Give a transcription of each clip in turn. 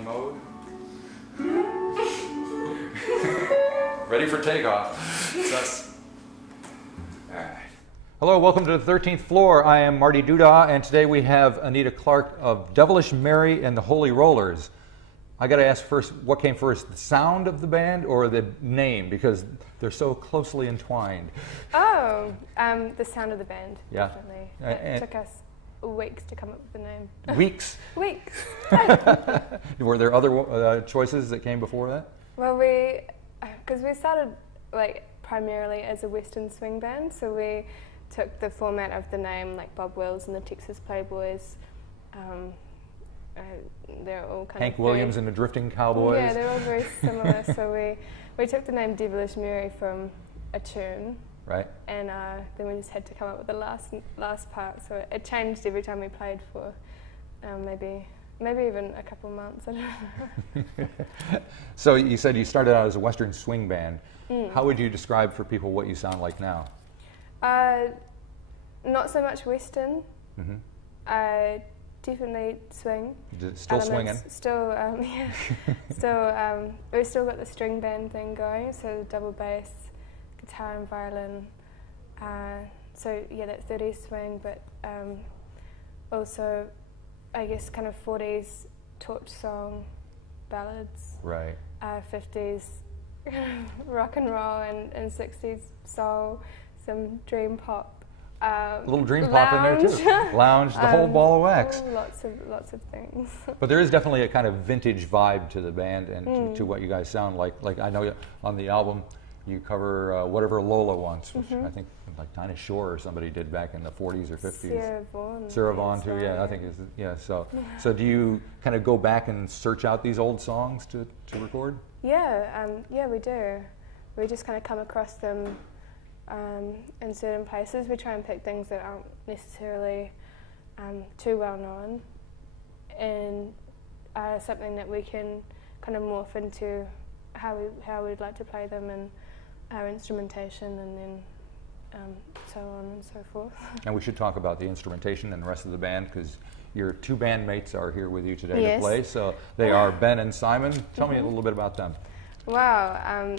flying mode. Ready for takeoff. It's us. All right. Hello, welcome to the 13th floor. I am Marty Duda, and today we have Anita Clark of Devilish, Mary, and the Holy Rollers. I got to ask first, what came first, the sound of the band or the name? Because they're so closely entwined. Oh, the sound of the band, yeah. Definitely. It took us weeks to come up with the name. Weeks? Weeks. Were there other choices that came before that? Well, because we started like primarily as a Western swing band, so we took the format of the name, like Bob Wills and the Texas Playboys. They're all kind Hank of Williams and the Drifting Cowboys. Yeah, they're all very similar. So we took the name Devilish Mary from a tune. Right. And then we just had to come up with the last part. So it changed every time we played for maybe even a couple months. I don't know. So you said you started out as a Western swing band. How would you describe for people what you sound like now? Not so much Western. Definitely swing. Still swinging? Still, yeah. Still, we've still got the string band thing going, so double bass, guitar and violin. So yeah, that 30s swing, but also, I guess, kind of 40s torch song ballads. Right. 50s rock and roll and 60s soul, some dream pop. A little dream pop in there too. Lounge, the whole ball of wax. Lots of things. But there is definitely a kind of vintage vibe to the band and to what you guys sound like. Like I know on the album you cover Whatever Lola Wants, which I think like Dinah Shore or somebody did back in the 40s or 50s. Sarah Vaughan too, yeah, I think is yeah. So do you kind of go back and search out these old songs to record? Yeah, yeah, we do. We just kind of come across them. In certain places, we try and pick things that aren't necessarily too well known, and something that we can kind of morph into how we'd like to play them and our instrumentation, and then so on and so forth. And we should talk about the instrumentation and the rest of the band, because your two bandmates are here with you today to play. So they are Ben and Simon. Tell me a little bit about them. Wow,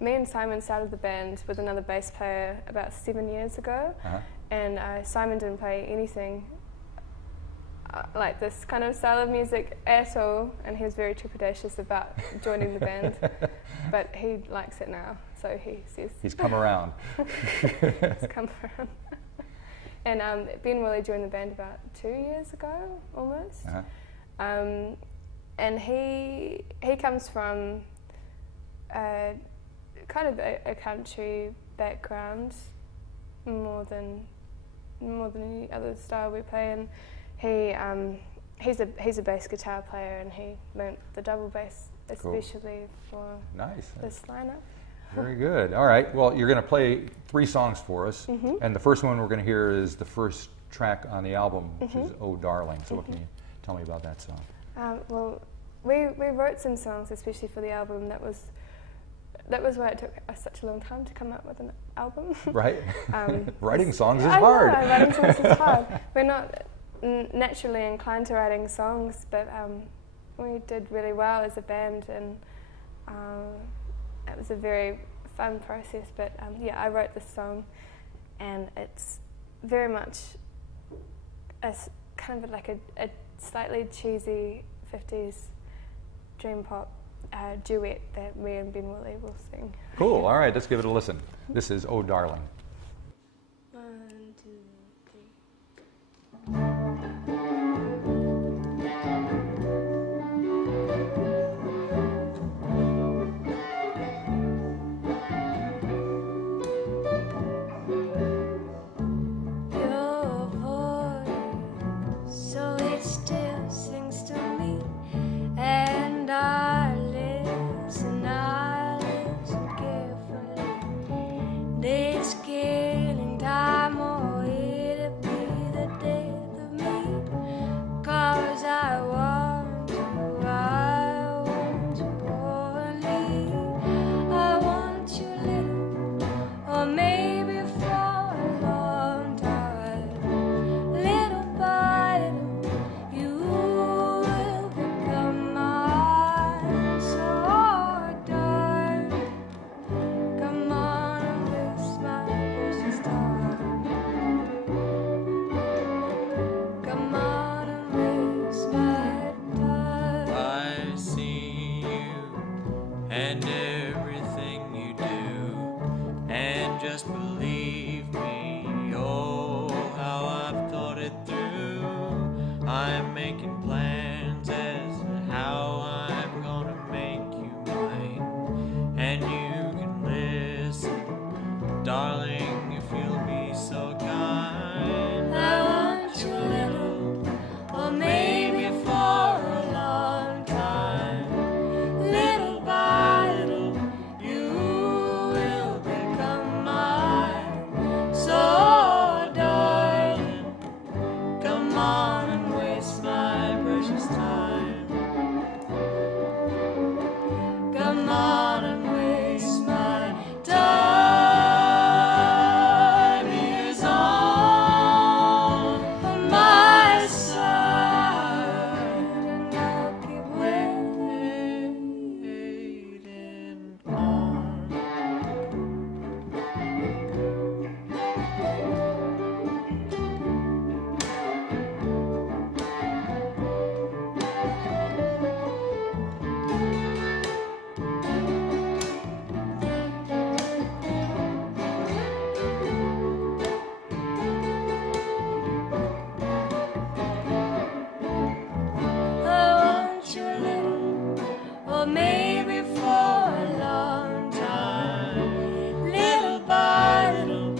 me and Simon started the band with another bass player about 7 years ago, and Simon didn't play anything like this kind of style of music at all, and he was very trepidatious about joining the band, but he likes it now, so he says... He's come around. He's come around. And Ben Woolley joined the band about 2 years ago, almost. And he comes from kind of a country background more than any other style we play, and he's a bass guitar player, and he learnt the double bass especially for this lineup. Very good. All right. Well, you're going to play 3 songs for us, and the first one we're going to hear is the first track on the album, which is "Oh Darling." So, what can you tell me about that song? Well, we wrote some songs especially for the album. That was why it took us such a long time to come up with an album. Right. Writing songs is hard. I know, writing songs is hard. We're not naturally inclined to writing songs, but we did really well as a band, and it was a very fun process. But yeah, I wrote this song, and it's very much kind of like a slightly cheesy 50s dream pop duet that me and Ben Woolley will sing. Cool. All right, let's give it a listen. This is "Oh Darling." 1, 2, 3. They scare I'm making plans as to how I'm gonna make you mine, and you can listen, darling, if you'll be so kind. I want you a little, or maybe for a long time. Little by little, you will become mine. So, darling, come on and waste my precious time. Come on and waste my time. Here's on my side, and I'll keep waiting on. I want you a little, or maybe for a long time. Little by little,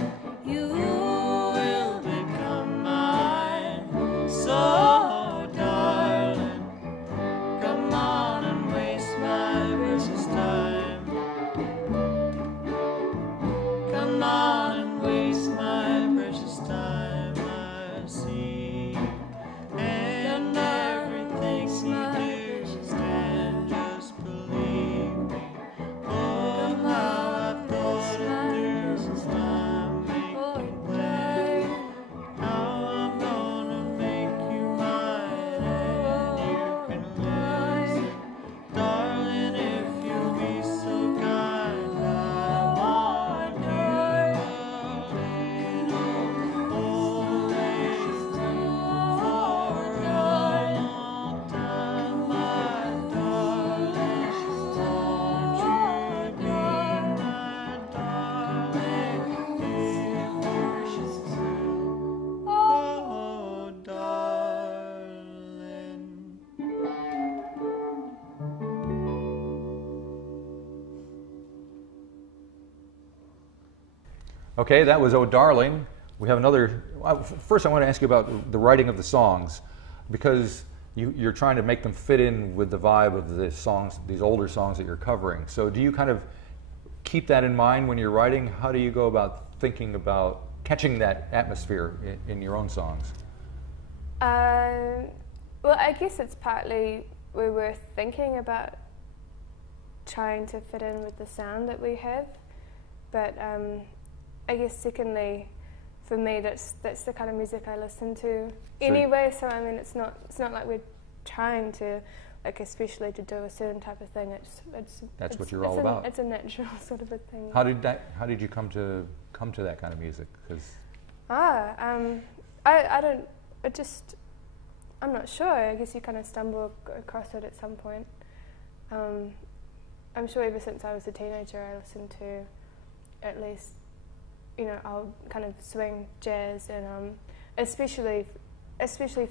you will become mine. So, darling, come on and waste my precious time. Come on and waste my precious time. I see, and everything you do, and just believe me. Oh, how I thought it through, I'm making plans. How I'm gonna make you mine, and you can listen, darling, if you'll be so kind. I want you a little, always for a long time, my darling. Won't you be my darling? Oh, darling. Okay, that was Oh Darling. We have another. First, I want to ask you about the writing of the songs, because you're trying to make them fit in with the vibe of the songs, these older songs that you're covering. So, do you kind of keep that in mind when you're writing? How do you go about thinking about catching that atmosphere in your own songs? Well, I guess it's partly we were thinking about trying to fit in with the sound that we have, but I guess secondly, for me, that's the kind of music I listen to anyway. So I mean, it's not like we're trying to, like, especially to do a certain type of thing. That's what you're all about. It's a natural sort of a thing. How did you come to that kind of music? 'Cause I don't. I'm not sure. I guess you kind of stumble across it at some point. I'm sure ever since I was a teenager, I listened to at least, I'll kind of swing jazz, and especially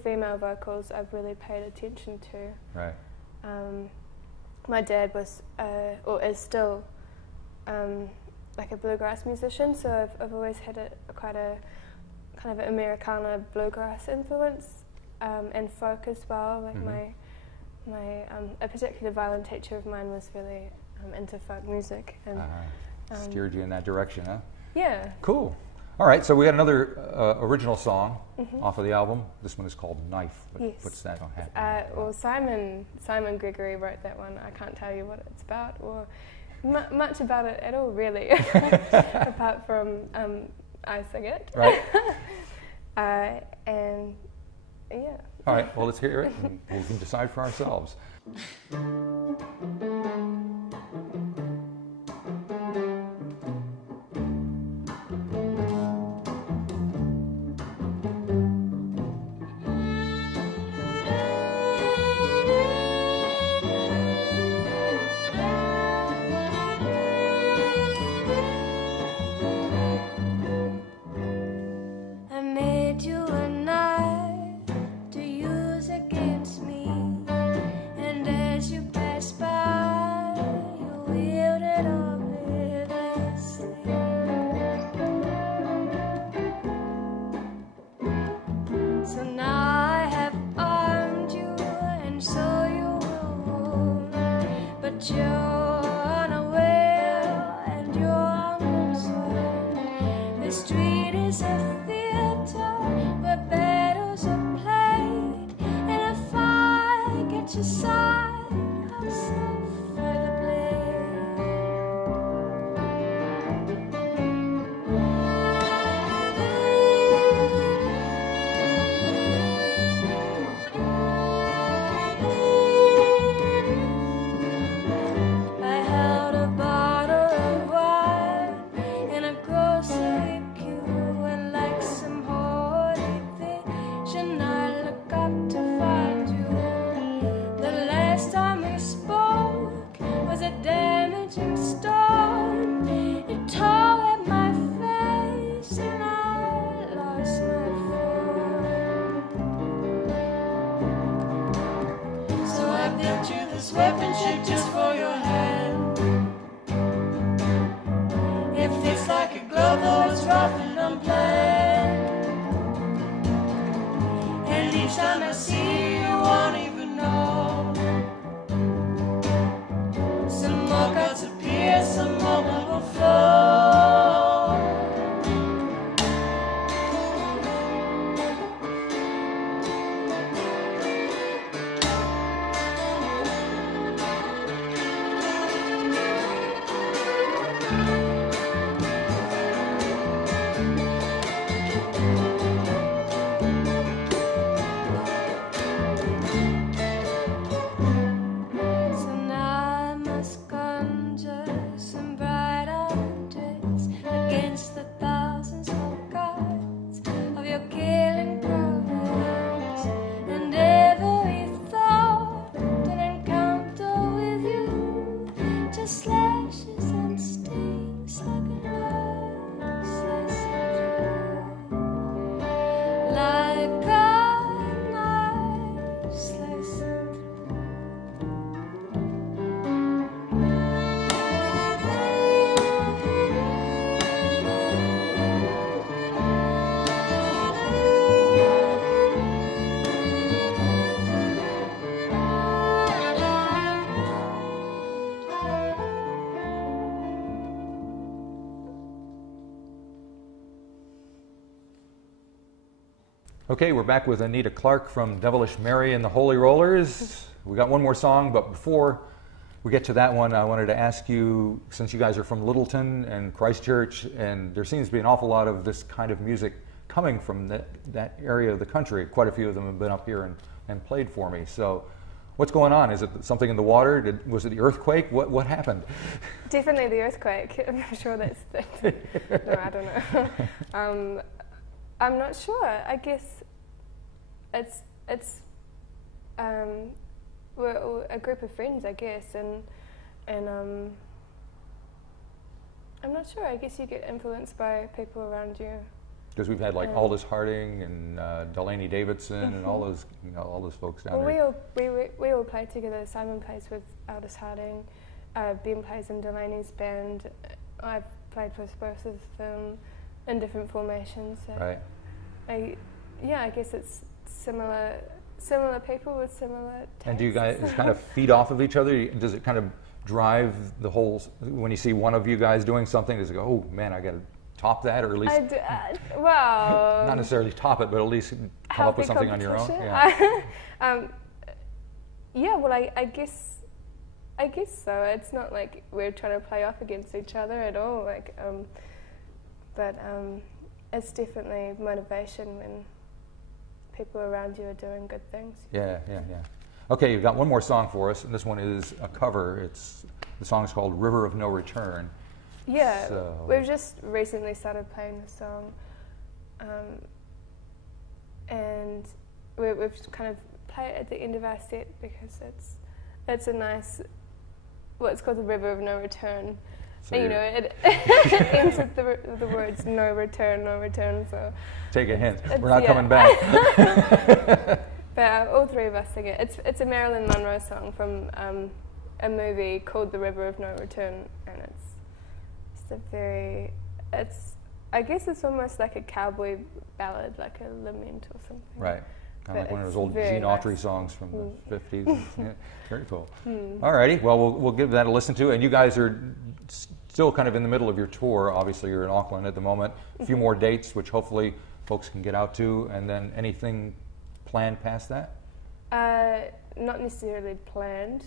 female vocals I've really paid attention to. Right. My dad was, or is still, like a bluegrass musician, so I've always had quite a kind of Americana bluegrass influence, and folk as well. Like a particular violin teacher of mine was really into folk music, and steered you in that direction, huh? Yeah. Cool. All right, so we got another original song off of the album. This one is called Knife. What's that on? Well, Simon Gregory wrote that one. I can't tell you what it's about or much about it at all, really, apart from I sing it. Right. And yeah. All right, well, let's hear it, and we can decide for ourselves. I made you a knife to use but you're unaware and you're unconcerned. The street is a theater where battles are played, and if I get your side, I'll suffer the weaponship just for your hand. It fits like a glove, though it's rough and unplanned. And each time I see you, won't even know. Some more cuts appear, some more blood will flow. Okay, we're back with Anita Clark from Devilish Mary and the Holy Rollers. We got one more song, but before we get to that one, I wanted to ask you, since you guys are from Littleton and Christchurch, and there seems to be an awful lot of this kind of music coming from that area of the country. Quite a few of them have been up here and played for me. So what's going on? Is it something in the water? Was it the earthquake? What happened? Definitely the earthquake. I'm sure that's no, I don't know. I'm not sure. I guess we're all a group of friends, I guess, and I'm not sure. I guess you get influenced by people around you. Because we've had like Aldous Harding and Delaney Davidson and all those folks down there. We all play together. Simon plays with Aldous Harding. Ben plays in Delaney's band. I've played with both of them in different formations. So right. I guess it's similar people with similar tastes. And do you guys kind of feed off of each other? Does it kind of drive the whole, when you see one of you guys doing something, does it go, oh man, I got to top that, or at least, well, not necessarily top it, but at least come up with something on your own? Yeah. Well, I guess so. It's not like we're trying to play off against each other at all. But it's definitely motivation when people around you are doing good things. Yeah. Okay, you've got one more song for us, and this one is a cover. The song's called "River of No Return." Yeah, so we've just recently started playing the song, and we've kind of play it at the end of our set because it's a nice, it's called the River of No Return. So and, it ends with the words no return, so take a hint, we're not coming back. But all three of us sing it. It's a Marilyn Monroe song from a movie called The River of No Return, and I guess it's almost like a cowboy ballad, like a lament or something. Right. Kind of like but one of those it's old very Gene Autry nice. songs from the 50s. Yeah, very cool. All righty. Well, we'll give that a listen to. And you guys are still kind of in the middle of your tour. Obviously, you're in Auckland at the moment. A few more dates, which hopefully folks can get out to. And then anything planned past that? Not necessarily planned.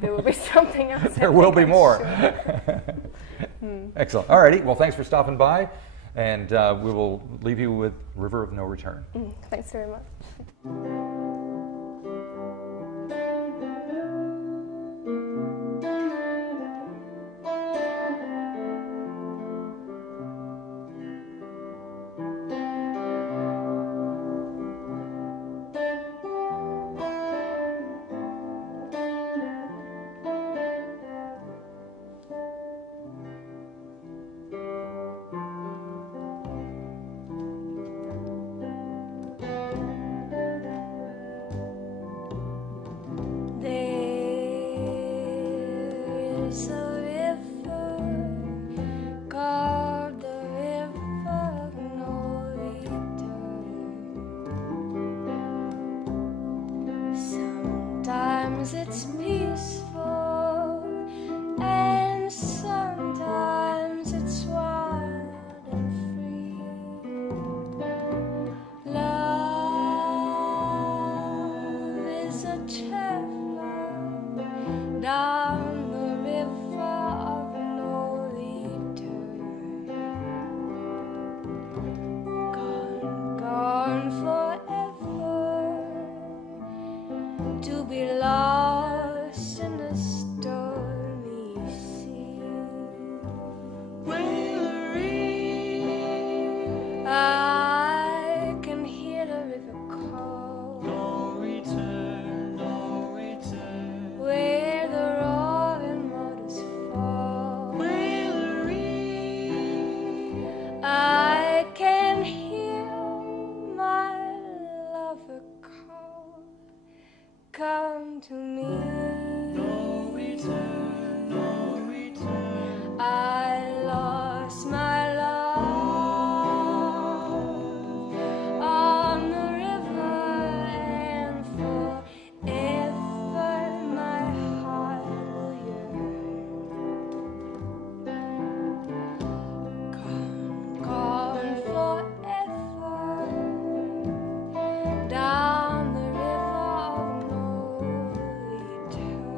There will be something else. There will be more. Sure. Excellent. All righty. Well, thanks for stopping by. And we will leave you with River of No Return. Thanks very much. There's a river called the River of No Return. Sometimes it's peaceful and sometimes it's wild and free. Love is a traveler down the river of no return. Gone forever, to be lost in the stormy sea. I can hear the river call, No return, no return. where the roaring waters fall. I can hear my lover call, come to me. No return, no return. I lost my love on the river, and forever my heart will yearn. Gone forever, down the river of no return.